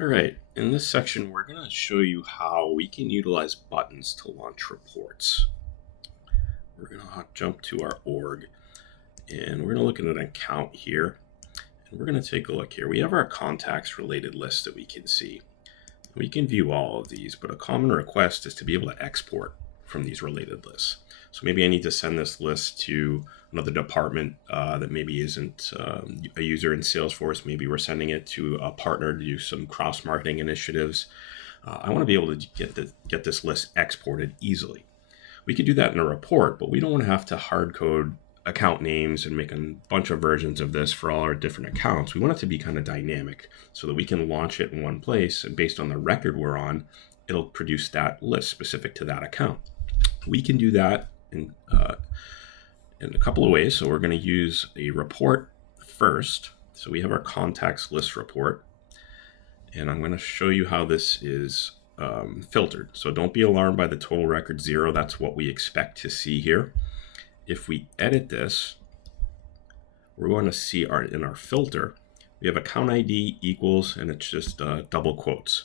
All right, in this section, we're going to show you how we can utilize buttons to launch reports. We're going to jump to our org, and we're going to look at an account here. And we're going to take a look here. We have our contacts related list that we can see. We can view all of these, but a common request is to be able to export from these related lists. So maybe I need to send this list to another department that maybe isn't a user in Salesforce. Maybe we're sending it to a partner to do some cross-marketing initiatives. I want to be able to get this list exported easily. We could do that in a report, but we don't want to have to hard code account names and make a bunch of versions of this for all our different accounts. We want it to be kind of dynamic so that we can launch it in one place, and based on the record we're on, it'll produce that list specific to that account. We can do that in a couple of ways. So we're going to use a report first. So we have our contacts list report, and I'm going to show you how this is filtered. So don't be alarmed by the total record 0. That's what we expect to see here. If we edit this, we're going to see in our filter, we have account ID equals, and it's just double quotes.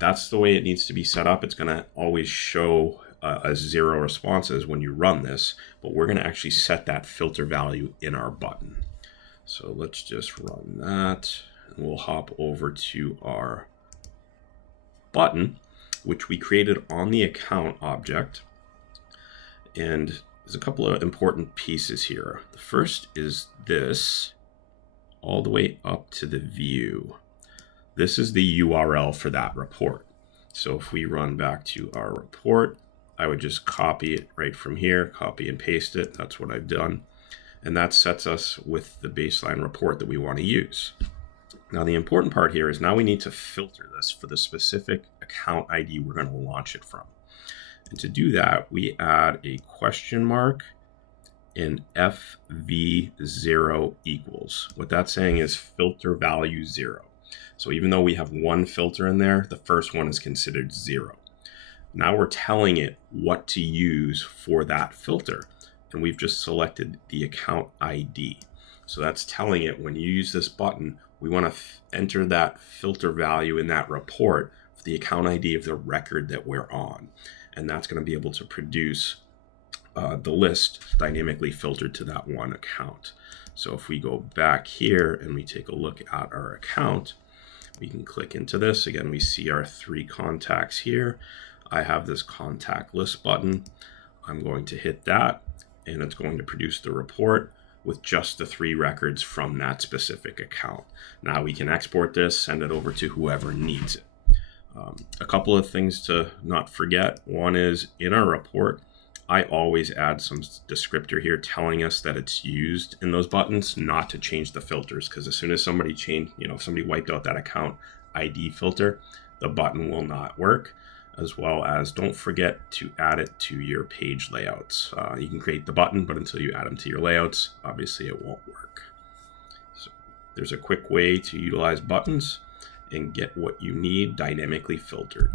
That's the way it needs to be set up. It's going to always show as 0 responses when you run this, but we're going to actually set that filter value in our button. So let's just run that, and we'll hop over to our button, which we created on the account object. And there's a couple of important pieces here. The first is this, all the way up to the view. This is the URL for that report. So if we run back to our report, I would just copy it right from here, copy and paste it. That's what I've done. And that sets us with the baseline report that we want to use. Now, the important part here is now we need to filter this for the specific account ID we're going to launch it from. And to do that, we add a question mark in FV0 equals. What that's saying is filter value 0. So even though we have one filter in there, the first one is considered 0. Now we're telling it what to use for that filter. And we've just selected the account ID. So that's telling it when you use this button, we want to enter that filter value in that report for the account ID of the record that we're on. And that's going to be able to produce the list dynamically filtered to that one account. So if we go back here and we take a look at our account, we can click into this. Again, we see our 3 contacts here. I have this contact list button. I'm going to hit that, and it's going to produce the report with just the 3 records from that specific account. Now we can export this, send it over to whoever needs it. A couple of things to not forget. One is in our report, I always add some descriptor here telling us that it's used in those buttons, not to change the filters, because as soon as somebody if somebody wiped out that account ID filter, the button will not work. As well as don't forget to add it to your page layouts. You can create the button, but until you add them to your layouts, obviously it won't work. So there's a quick way to utilize buttons and get what you need dynamically filtered.